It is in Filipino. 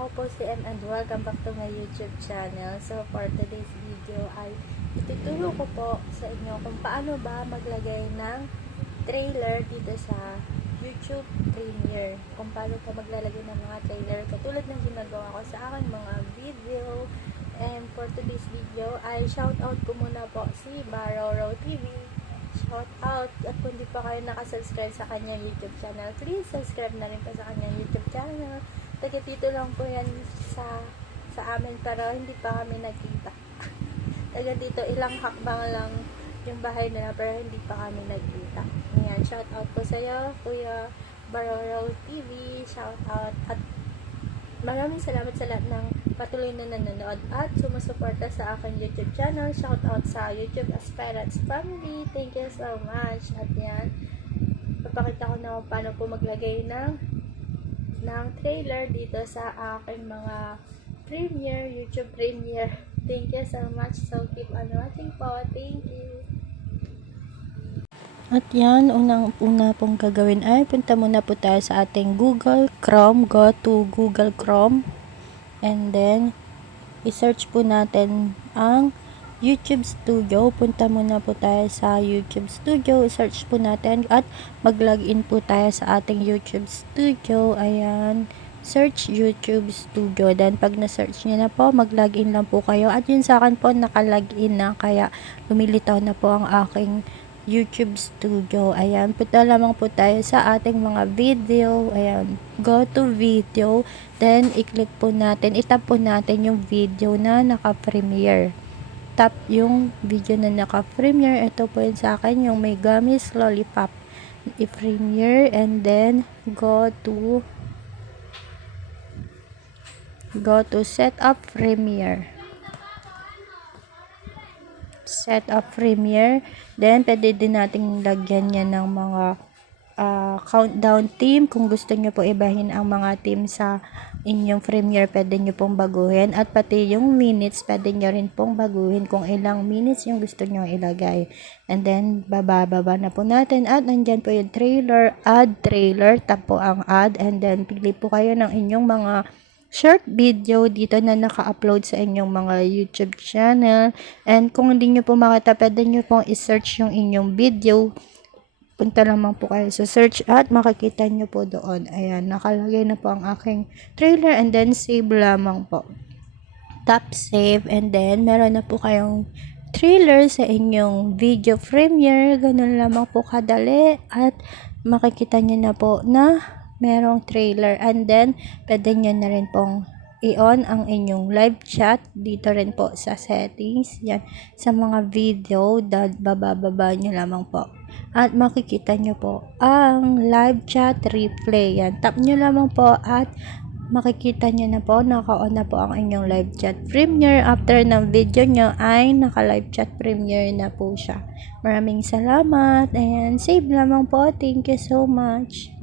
ako po si M and welcome back to my YouTube channel. So for today's video ay ituturo ko po sa inyo kung paano ba maglagay ng trailer dito sa YouTube Premiere. Kung paano pa maglalagay ng mga trailer katulad ng ginagawa ko sa aking mga video. And for today's video ay shout out ko muna po si Baroro TV. Shout out! At kung di pa kayo nakasubscribe sa kanyang YouTube channel, please subscribe na rin po sa kanyang YouTube channel. Taga dito lang po yan sa amin para hindi pa kami nagkita. Taga dito ilang hakbang lang yung bahay nila pero hindi pa kami nagkita. Ayan, shout out po sa iyo, Kuya Baroro TV. Shout out at maraming salamat sa lahat ng patuloy na nanonood at sumusuporta sa aking YouTube channel. Shout out sa YouTube Aspirants Family. Thank you so much. At yan, papakita ko na kung paano po maglagay ng trailer dito sa aking mga Premiere, YouTube Premiere. Thank you so much. So keep on watching po. Thank you. At yan, unang-una pong gagawin ay punta muna po tayo sa ating Google Chrome. Go to Google Chrome. And then, i-search po natin ang YouTube Studio. Punta muna po tayo sa YouTube Studio. I-search po natin at mag-login po tayo sa ating YouTube Studio. Ayan. Search YouTube Studio. Then, pag na-search nyo na po, mag-login lang po kayo. At yun sa akin po, naka-login na. Kaya, lumilitaw na po ang aking YouTube Studio. Ayan, punta lamang po tayo sa ating mga video. Ayan, go to video. Then, i-click po natin, itap po natin yung video na naka-premiere. Tap yung video na naka-premiere. Ito po yun sa akin, yung may gummies lollipop. I-premiere and then go to set up premiere. Set up Premiere. Then, pwede din nating lagyan yan ng mga countdown theme. Kung gusto nyo po ibahin ang mga theme sa inyong Premiere, pwede nyo pong baguhin. At pati yung minutes, pwede nyo rin pong baguhin kung ilang minutes yung gusto nyo ilagay. And then, baba na po natin. At nandyan po yung trailer, add trailer. Tap po ang add. And then, pili po kayo ng inyong mga short video dito na naka-upload sa inyong mga YouTube channel. And kung hindi nyo po makita, pwede nyo pong i-search yung inyong video. Punta lamang po kayo sa search at makikita nyo po doon. Ayan, nakalagay na po ang aking trailer and then save lamang po. Tap save and then meron na po kayong trailer sa inyong video premiere. Ganun lamang po kadali at makikita nyo na po na merong trailer and then pwede nyo na rin pong i-on ang inyong live chat dito rin po sa settings yan sa mga video. Bababa nyo lamang po at makikita nyo po ang live chat replay. Yan, tap nyo lamang po at makikita nyo na po naka-on na po ang inyong live chat premiere. After ng video nyo ay naka-live chat premiere na po siya. Maraming salamat and save lamang po. Thank you so much.